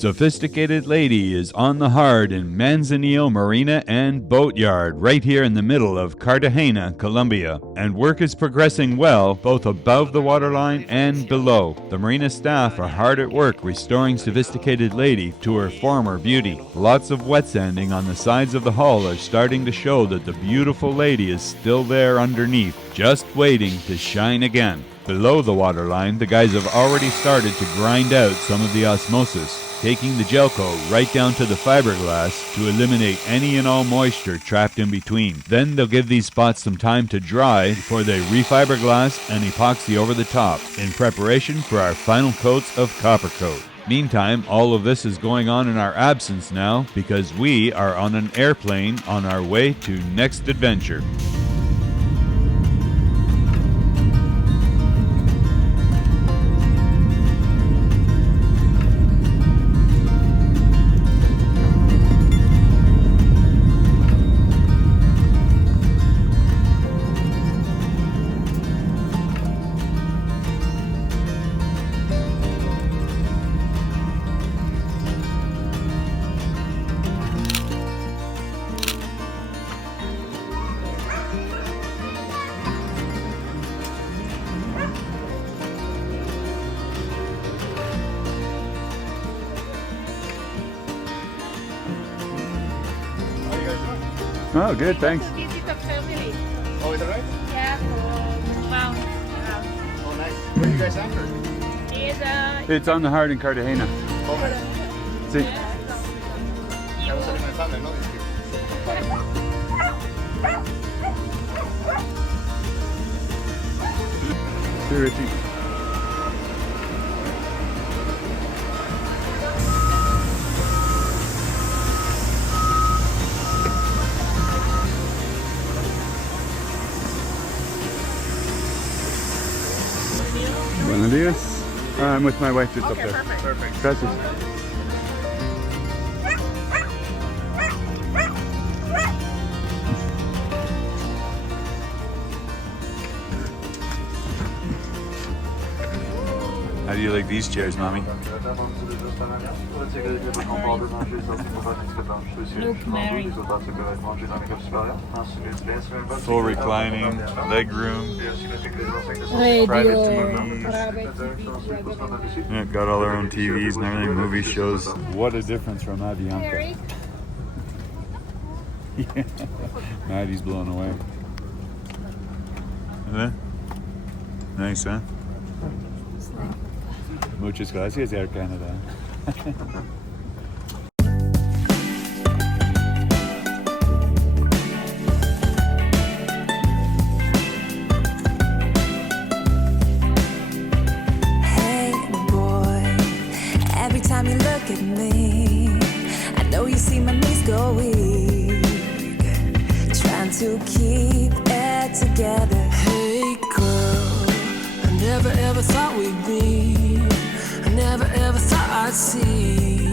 Sophisticated Lady is on the hard in Manzanillo Marina and Boatyard, right here in the middle of Cartagena, Colombia. And work is progressing well, both above the waterline and below. The marina staff are hard at work restoring Sophisticated Lady to her former beauty. Lots of wet sanding on the sides of the hull are starting to show that the beautiful lady is still there underneath, just waiting to shine again. Below the waterline, the guys have already started to grind out some of the osmosis, taking the gel coat right down to the fiberglass to eliminate any and all moisture trapped in between. Then they'll give these spots some time to dry before they refiberglass and epoxy over the top in preparation for our final coats of copper coat. Meantime, all of this is going on in our absence now because we are on an airplane on our way to next adventure. Oh, good, thanks. This is a family. Oh, is that right? Yeah, for Mount. Oh, nice. Where are you guys after? It's on the hard in Cartagena. Oh, nice. Sí. Ya no salen más tarde, ¿no? Sí, Richie. Buenos dias. I'm with my wife just up there. Perfect. Gracias. How do you like these chairs, Mommy? Look, Mary. Full reclining, leg room, Radio. private TVs. Yeah, got all our own TVs and everything, movie shows. What a difference from Avianca. Yeah. Maddie's blown away. Yeah. Nice, huh? Muchas gracias, Air Canada. Hey boy, every time you look at me, I know you see my knees go weak, trying to keep it together. Hey girl, I never ever thought we'd be, I never ever thought I'd see.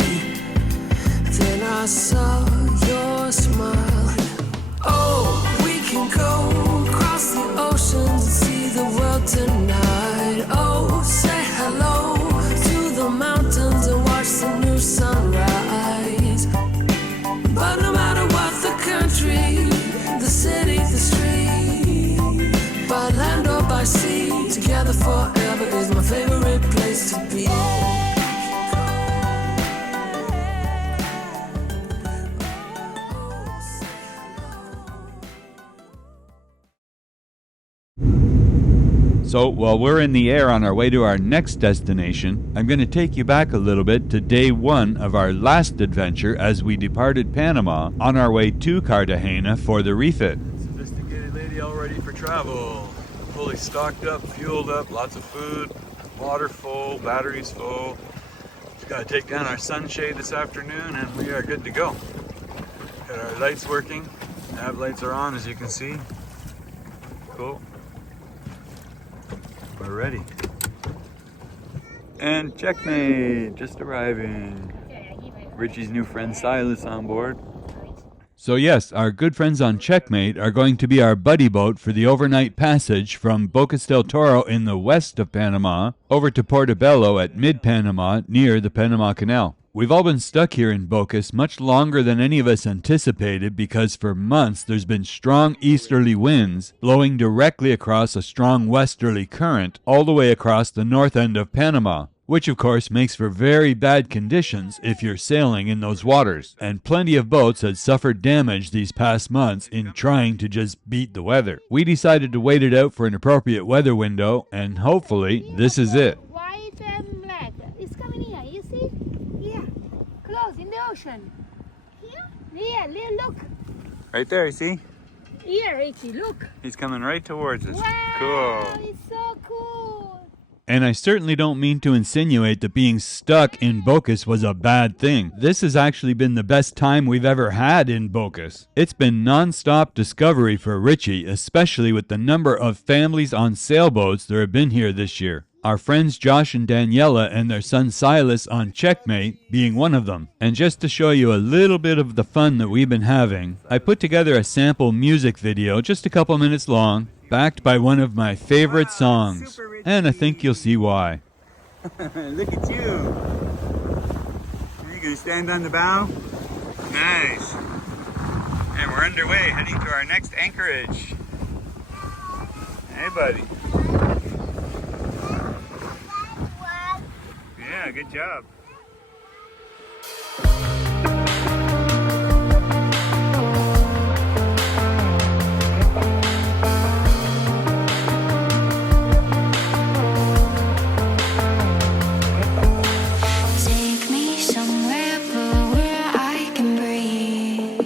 Then I saw your smile. Oh, we can go across the oceans and see the world tonight. Oh, say hello to the mountains and watch the new sunrise. But no matter what the country, the city, the street, by land or by sea, together forever is my favorite place to be. So while we're in the air on our way to our next destination, I'm going to take you back a little bit to day one of our last adventure as we departed Panama on our way to Cartagena for the refit. Sophisticated Lady all ready for travel. Fully stocked up, fueled up, lots of food, water full, batteries full. Just got to take down our sunshade this afternoon and we are good to go. Got our lights working. Nav lights are on, as you can see. Cool. We're ready. And checkmate, just arriving. Richie's new friend Silas on board. So yes, our good friends on Checkmate are going to be our buddy boat for the overnight passage from Bocas del Toro in the west of Panama over to Portobello at mid-Panama near the Panama Canal. We've all been stuck here in Bocas much longer than any of us anticipated because for months there's been strong easterly winds blowing directly across a strong westerly current all the way across the north end of Panama, which of course makes for very bad conditions if you're sailing in those waters. And plenty of boats had suffered damage these past months in trying to just beat the weather. We decided to wait it out for an appropriate weather window, and hopefully this is it. White and black. It's coming here. You see? Here. Close in the ocean. Here? Yeah, look. Right there, see? Here, Richie, look. He's coming right towards us. Wow, it's so cool. And I certainly don't mean to insinuate that being stuck in Bocas was a bad thing. This has actually been the best time we've ever had in Bocas. It's been non-stop discovery for Richie, especially with the number of families on sailboats that have been here this year. Our friends Josh and Daniela and their son Silas on Checkmate being one of them. And just to show you a little bit of the fun that we've been having, I put together a sample music video just a couple minutes long, backed by one of my favorite songs. And I think you'll see why. Look at you. Are you going to stand on the bow? Nice. And we're underway, heading to our next anchorage. Hey, buddy. Yeah, good job. Take me somewhere blue where I can breathe,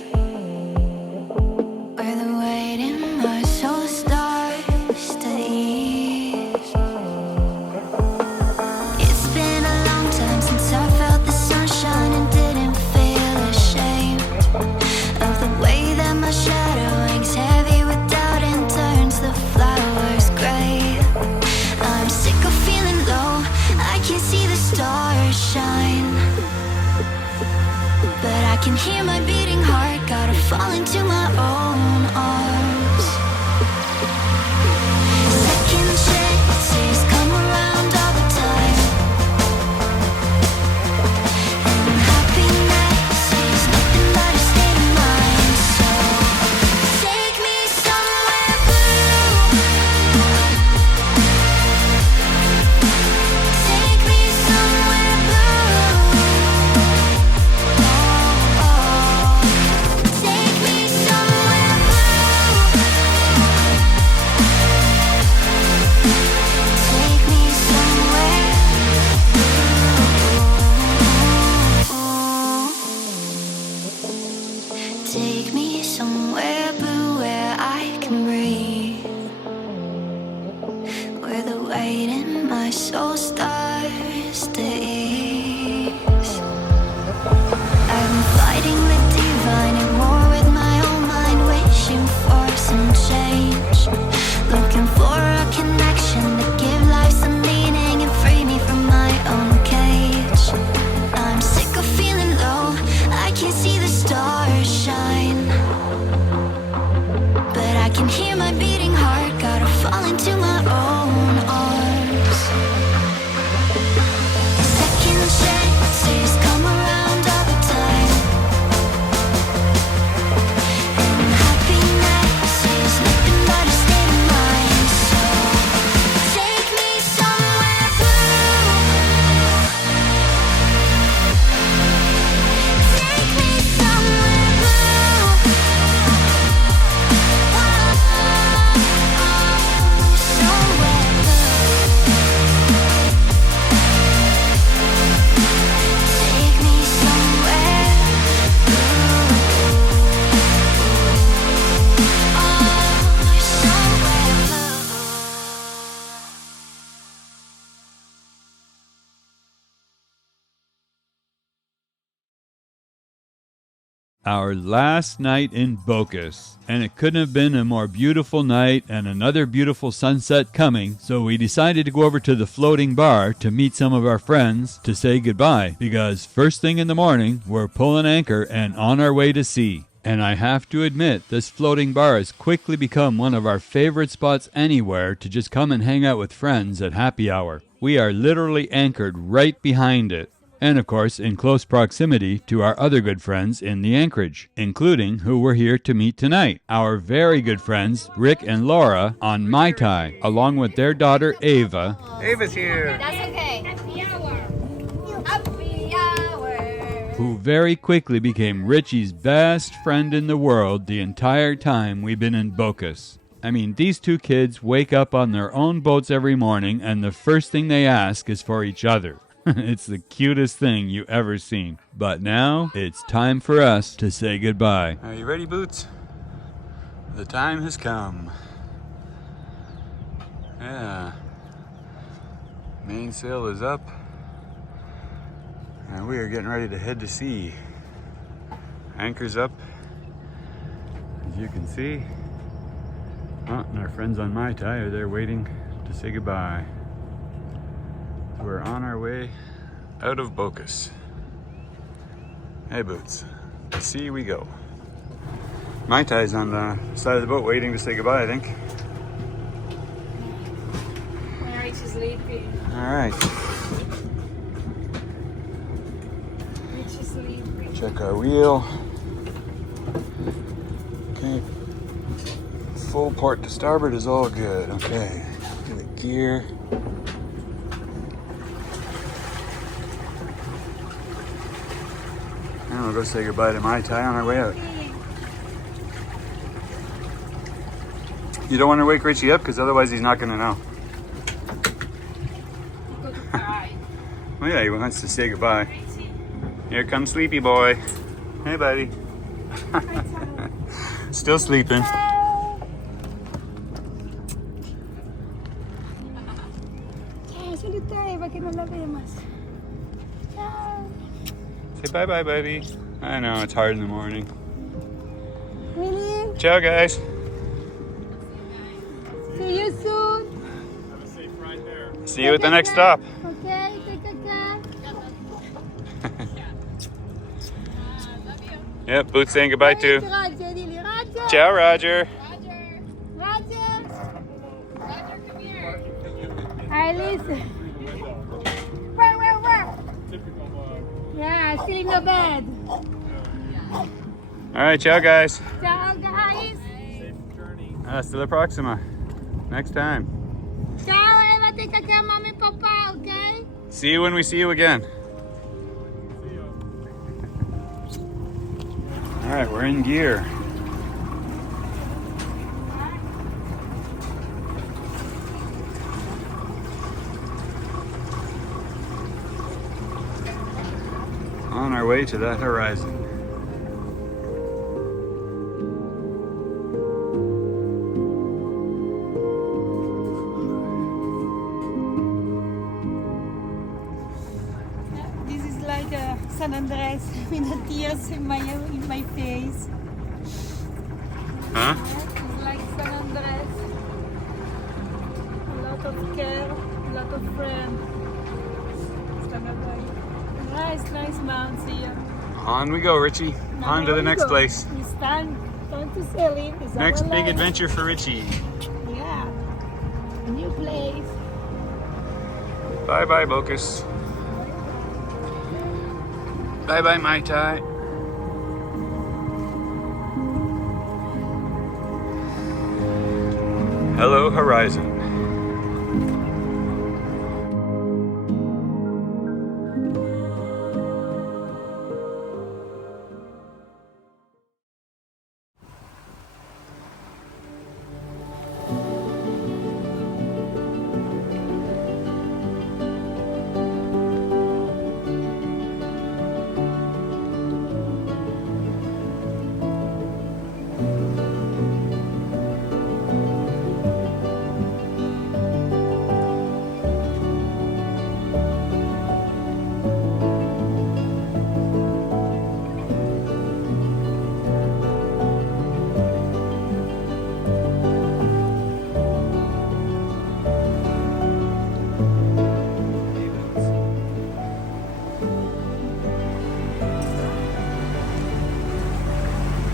where the weight in my soul starts to ease. It's been a long time since I felt the sunshine and didn't feel ashamed of the way that my shadow hangs heavy with doubt and turns the flowers gray. I'm sick of feeling low, I can see the stars shine, but I can hear my beating heart, gotta fall into my own arms. Second chances come around all the time, and happiness is nothing but a state of mind. So take me somewhere blue, take me somewhere blue, take me somewhere blue, take me somewhere blue, take me somewhere blue where I can breathe, where the weight in my soul starts to ease. I've been fighting the divine at war with my own mind, wishing for some change, looking for a connection to give life some meaning and free me from my own cage. I'm sick of feeling low, I can see the stars shine, but I can hear my beating heart, gotta fall into my own arms. Second chances come around all the time, and happiness is nothing but a state of mind. So take me somewhere blue, take me somewhere blue, somewhere blue, take me somewhere blue, somewhere blue. Our last night in Bocas, and it couldn't have been a more beautiful night and another beautiful sunset coming, so we decided to go over to the floating bar to meet some of our friends to say goodbye, because first thing in the morning, we're pulling anchor and on our way to sea. And I have to admit, this floating bar has quickly become one of our favorite spots anywhere to just come and hang out with friends at happy hour. We are literally anchored right behind it. and of course in close proximity to our other good friends in the anchorage, including who we're here to meet tonight, our very good friends Rick and Laura on Mai Tai, along with their daughter Ava. Ava's here. That's okay. Happy hour. Happy hour. Who very quickly became Richie's best friend in the world the entire time we've been in Bocas. I mean, these two kids wake up on their own boats every morning, and the first thing they ask is for each other. It's the cutest thing you ever seen. But now, it's time for us to say goodbye. Are you ready, Boots? The time has come. Yeah. Mainsail is up. And we are getting ready to head to sea. Anchor's up, as you can see. Oh, and our friends on Mai Tai are there waiting to say goodbye. So we're on our way out of Bocas. Hey Boots, to sea we go. Mai Tai's on the side of the boat waiting to say goodbye, I think. Where is she sleeping? Alright, Which is sleeping? check our wheel. Okay. Full port to starboard is all good. Okay, get the gear. And we'll go say goodbye to Mai Tai on our way out. You don't want to wake Richie up because otherwise he's not going to know. Go to cry. Oh yeah, he wants to say goodbye. Here comes Sleepy Boy. Hey buddy. Still sleeping. Ciao, salutare, che non la vemos. Ciao. Say bye bye, buddy. I know, it's hard in the morning. William, Ciao, guys. see you soon. See you at the next stop. Okay, take care. Yep, Boots saying goodbye too. Roger, Lily. Roger. Ciao, Roger. Roger. come here. Hi, listen. Yeah, still in the bed. All right, ciao, guys. Ciao, guys. Hasta la próxima. Next time. Ciao, Eva. Take care of mommy and papa, okay? See you when we see you again. All right, we're in gear. On our way to that horizon. This is like a San Andres with the tears in my face. Huh? It's like San Andres. A lot of care, a lot of friends. It's kind of like nice mountains here. On we go, Richie. On to the next place. It's time to sail in. It's Next our big life. adventure for Richie. Yeah. A new place. Bye bye, Bocas. Bye bye, Mai Tai. Hello, horizon.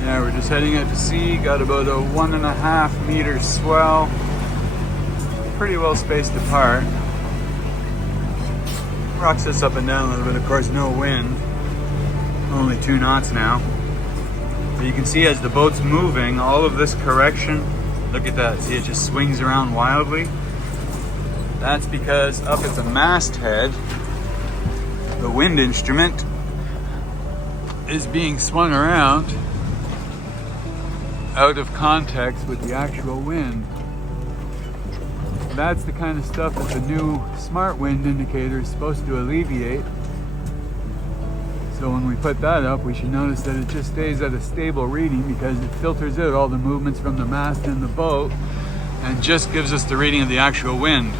Yeah, we're just heading out to sea. Got about a 1.5 meter swell. Pretty well spaced apart. Rocks us up and down a little bit. Of course, no wind. Only 2 knots now. But you can see as the boat's moving, all of this correction, look at that. See, it just swings around wildly. That's because up at the masthead, the wind instrument is being swung around out of context with the actual wind. That's the kind of stuff that the new smart wind indicator is supposed to alleviate. So when we put that up, we should notice that it just stays at a stable reading because it filters out all the movements from the mast and the boat and just gives us the reading of the actual wind.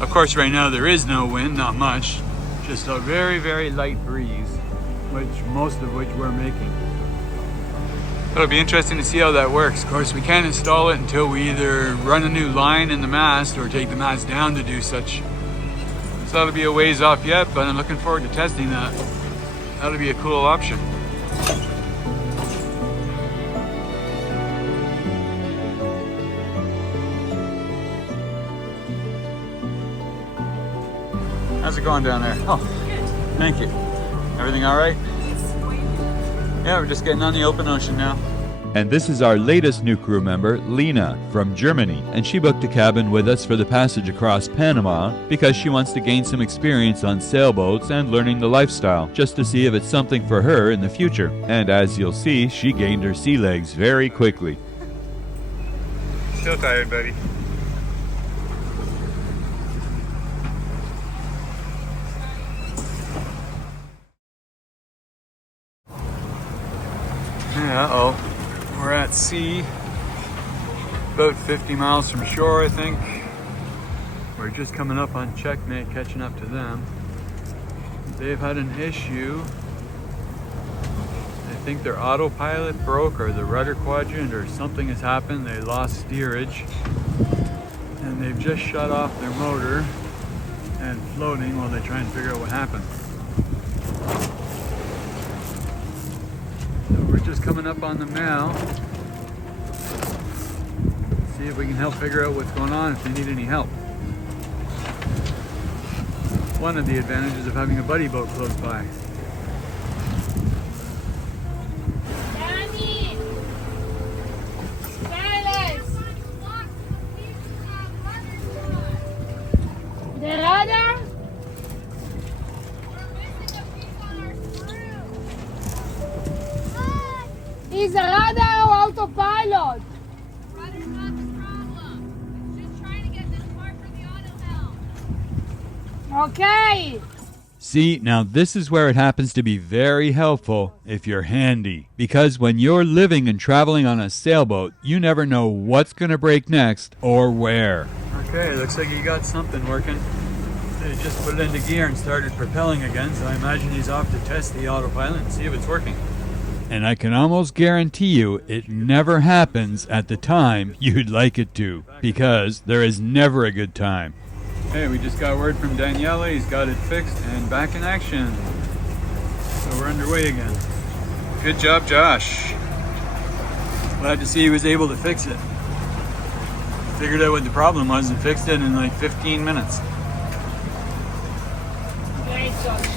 Of course, right now there is no wind, not much, just a very, very light breeze, most of which we're making. It'll be interesting to see how that works. Of course, we can't install it until we either run a new line in the mast or take the mast down to do such. So that'll be a ways off yet, but I'm looking forward to testing that. That'll be a cool option. How's it going down there? Oh, thank you. Everything all right? Yeah, we're just getting on the open ocean now. And this is our latest new crew member, Lena, from Germany, and she booked a cabin with us for the passage across Panama because she wants to gain some experience on sailboats and learning the lifestyle, just to see if it's something for her in the future. And as you'll see, she gained her sea legs very quickly. Still tired, buddy. Uh-oh. We're at sea, about 50 miles from shore, I think. We're just coming up on checkmate, catching up to them. They've had an issue. I think their autopilot broke or the rudder quadrant or something has happened. They lost steerage and they've just shut off their motor and floating while they try and figure out what happened. Just coming up on them now. See if we can help figure out what's going on, if they need any help. One of the advantages of having a buddy boat close by. Danny! Silas! The radar? Is a radar or autopilot? Rudder's not the problem. It's just trying to get this part for the auto help. Okay. See, now this is where it happens to be very helpful if you're handy. Because when you're living and traveling on a sailboat, you never know what's going to break next or where. Okay, looks like you got something working. They just put it into gear and started propelling again, so I imagine he's off to test the autopilot and see if it's working. And I can almost guarantee you it never happens at the time you'd like it to, because there is never a good time. Hey, we just got word from Daniela. He's got it fixed and back in action. So we're underway again. Good job, Josh. Glad to see he was able to fix it. Figured out what the problem was and fixed it in like 15 minutes. Great, Josh.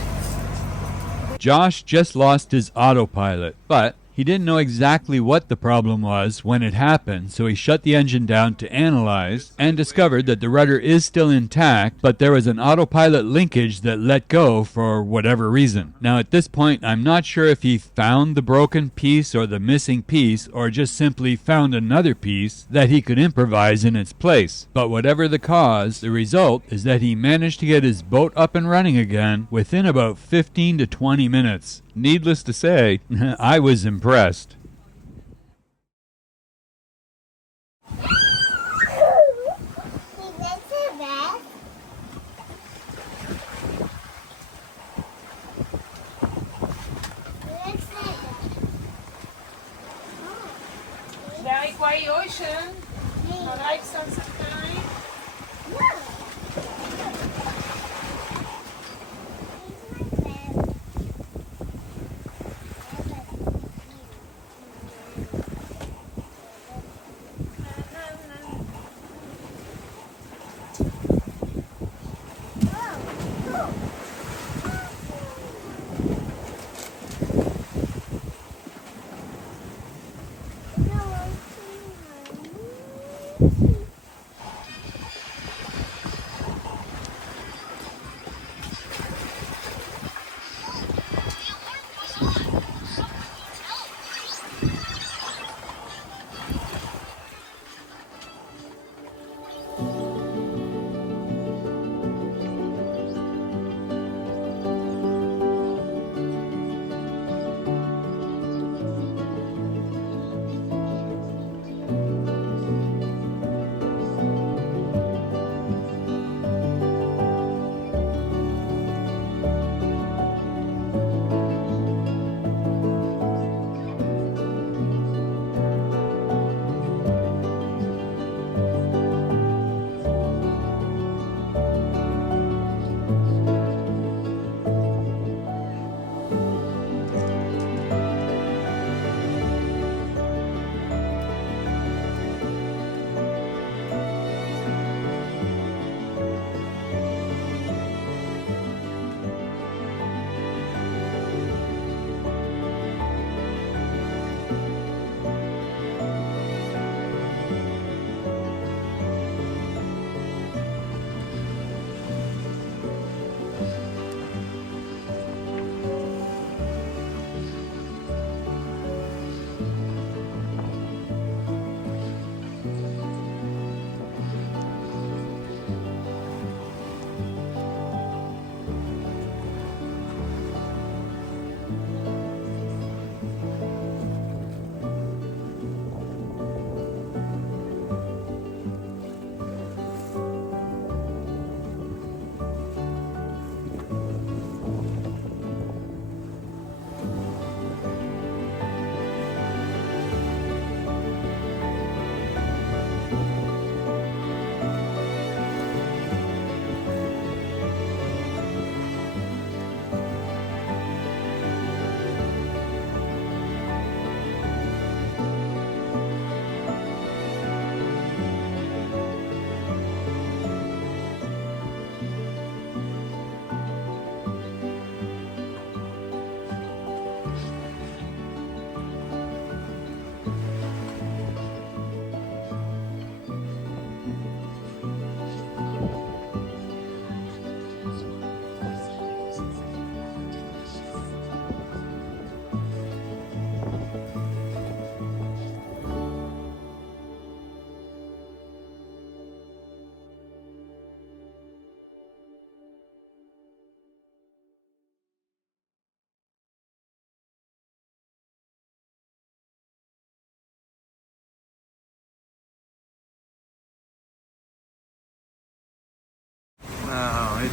Josh just lost his autopilot, but he didn't know exactly what the problem was when it happened, so he shut the engine down to analyze and discovered that the rudder is still intact, but there was an autopilot linkage that let go for whatever reason. Now at this point, I'm not sure if he found the broken piece or the missing piece or just simply found another piece that he could improvise in its place. But whatever the cause, the result is that he managed to get his boat up and running again within about 15 to 20 minutes. Needless to say, I was impressed. Very quiet ocean. I like sunset time.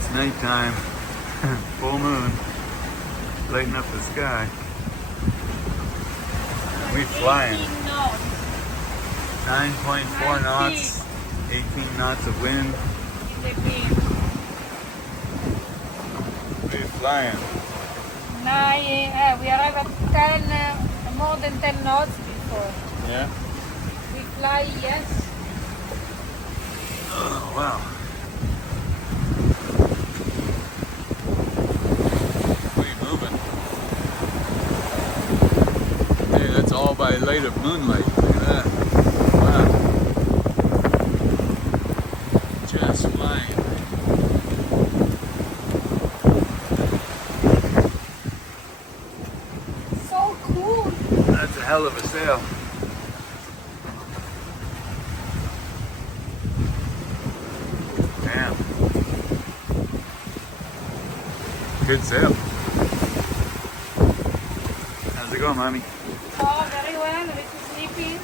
It's nighttime. Full moon. Lighting up the sky. We flying. 18 knots 9.4 knots. 18 knots of wind. in the wind. We flying. We arrived at 10, more than 10 knots before. Yeah? We fly, yes. Oh, wow. We moving. Hey, that's all by light of moonlight. Look at that. Wow. Just flying. So cool. That's a hell of a sail. Damn. Good sail. How's it going, Mommy? Oh, very well. A little sleepy.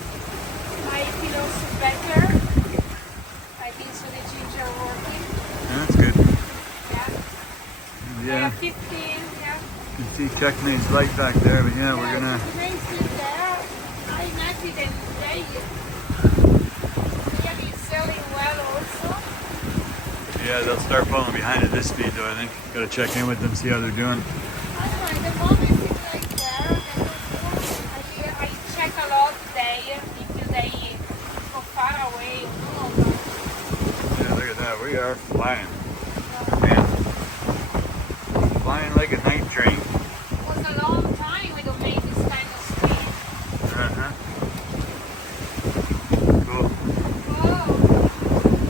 My pillow's better. I think so the ginger working. Yeah, that's good. Yeah. I Yeah, have 15, yeah. you can see Checkmate's light back there, but yeah, we're gonna. Nicely there. I'm happy that they really selling well also. Yeah, they'll start falling behind at this speed, though. I think gotta check in with them, see how they're doing. I don't know, at the moment it's like there. I check a lot they if they go far away or not. Yeah, look at that. We are flying.